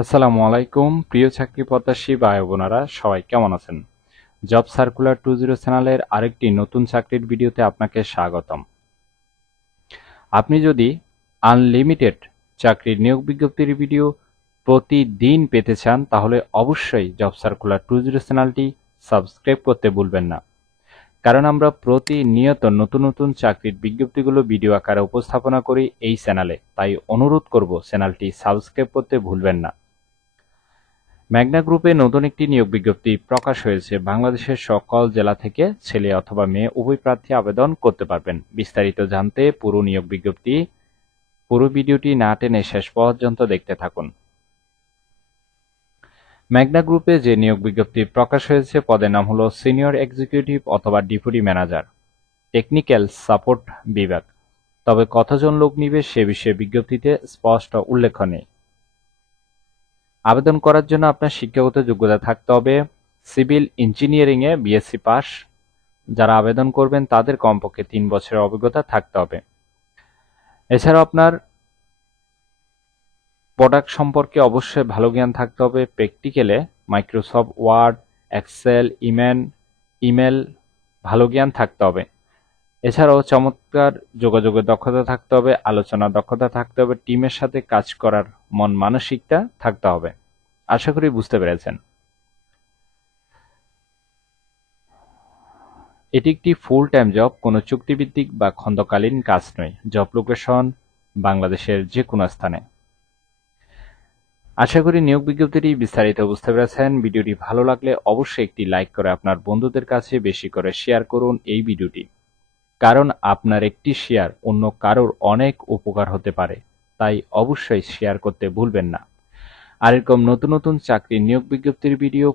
আসসালামু আলাইকুম, প্রিয় চাকরি প্রত্যাশী ভাই বোনেরা, সবাই কেমন আছেন? জব সার্কুলার টু জিরো চ্যানেলের আরেকটি নতুন চাকরির ভিডিওতে আপনাকে স্বাগতম। আপনি যদি আনলিমিটেড চাকরির নিয়োগ বিজ্ঞপ্তির ভিডিও প্রতিদিন পেতে চান, তাহলে অবশ্যই জব সার্কুলার টু জিরো চ্যানেলটি সাবস্ক্রাইব করতে ভুলবেন না। কারণ আমরা প্রতিনিয়ত নতুন নতুন চাকরির বিজ্ঞপ্তিগুলো ভিডিও আকারে উপস্থাপনা করি এই চ্যানেলে। তাই অনুরোধ করব চ্যানেলটি সাবস্ক্রাইব করতে ভুলবেন না। ম্যাগনা গ্রুপে নতুন একটি নিয়োগ বিজ্ঞপ্তি প্রকাশ হয়েছে। বাংলাদেশের সকল জেলা থেকে ছেলে অথবা মেয়ে উভয় প্রার্থী আবেদন করতে পারবেন। বিস্তারিত জানতে পুরো নিয়োগ বিজ্ঞপ্তি, পুরো ভিডিওটি না টেনে শেষ পর্যন্ত দেখতে থাকুন। ম্যাগনা গ্রুপে যে নিয়োগ বিজ্ঞপ্তি প্রকাশ হয়েছে, পদের নাম হলো সিনিয়র এক্সিকিউটিভ অথবা ডিপুটি ম্যানেজার, টেকনিক্যাল সাপোর্ট বিভাগ। তবে কতজন লোক নিবে সে বিষয়ে বিজ্ঞপ্তিতে স্পষ্ট উল্লেখ নেই। আবেদন করার জন্য আপনার শিক্ষাগত যোগ্যতা থাকতে হবে। সিভিল ইঞ্জিনিয়ারিংয়ে বিএসসি পাস। যারা আবেদন করবেন, তাদের কমপক্ষে তিন বছরের অভিজ্ঞতা থাকতে হবে। এছাড়াও আপনার প্রোডাক্ট সম্পর্কে অবশ্যই ভালো জ্ঞান থাকতে হবে। প্র্যাকটিক্যালে মাইক্রোসফট ওয়ার্ড, এক্সেল, ইমেন, ইমেল, ভালো জ্ঞান থাকতে হবে। এছাড়াও চমৎকার যোগাযোগের দক্ষতা থাকতে হবে, আলোচনার দক্ষতা থাকতে হবে, টিমের সাথে কাজ করার মন মানসিকতা থাকতে হবে। আশা করি বুঝতে পেরেছেন। এটি একটি ফুল টাইম জব কোনো চুক্তিভিত্তিক বা খন্দকালীন কাজ নয় জব লোকেশন বাংলাদেশের যে কোনো স্থানে। আশা করি নিয়োগ বিজ্ঞপ্তিটি বিস্তারিত বুঝতে পেরেছেন। ভিডিওটি ভালো লাগলে অবশ্যই একটি লাইক করে আপনার বন্ধুদের কাছে বেশি করে শেয়ার করুন এই ভিডিওটি। কারণ আপনার একটি শেয়ার অন্য কারোর অনেক উপকার হতে পারে, তাই অবশ্যই শেয়ার করতে ভুলবেন না। আর এরকম নতুন নতুন চাকরি নিয়োগ বিজ্ঞপ্তির ভিডিও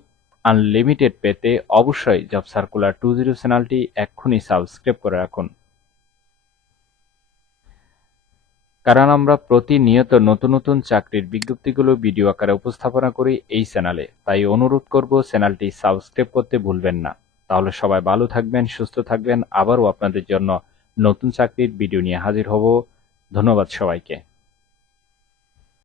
আনলিমিটেড পেতে অবশ্যই জব সার্কুলার টু জিরো চ্যানেলটি এক্ষুনি সাবস্ক্রাইব করে রাখুন। কারণ আমরা প্রতিনিয়ত নতুন নতুন চাকরির বিজ্ঞপ্তিগুলো ভিডিও আকারে উপস্থাপনা করি এই চ্যানেলে, তাই অনুরোধ করব চ্যানেলটি সাবস্ক্রাইব করতে ভুলবেন না। তাহলে সবাই ভালো থাকবেন, সুস্থ থাকবেন। আবারও আপনাদের জন্য নতুন চাকরির ভিডিও নিয়ে হাজির হব। ধন্যবাদ সবাইকে।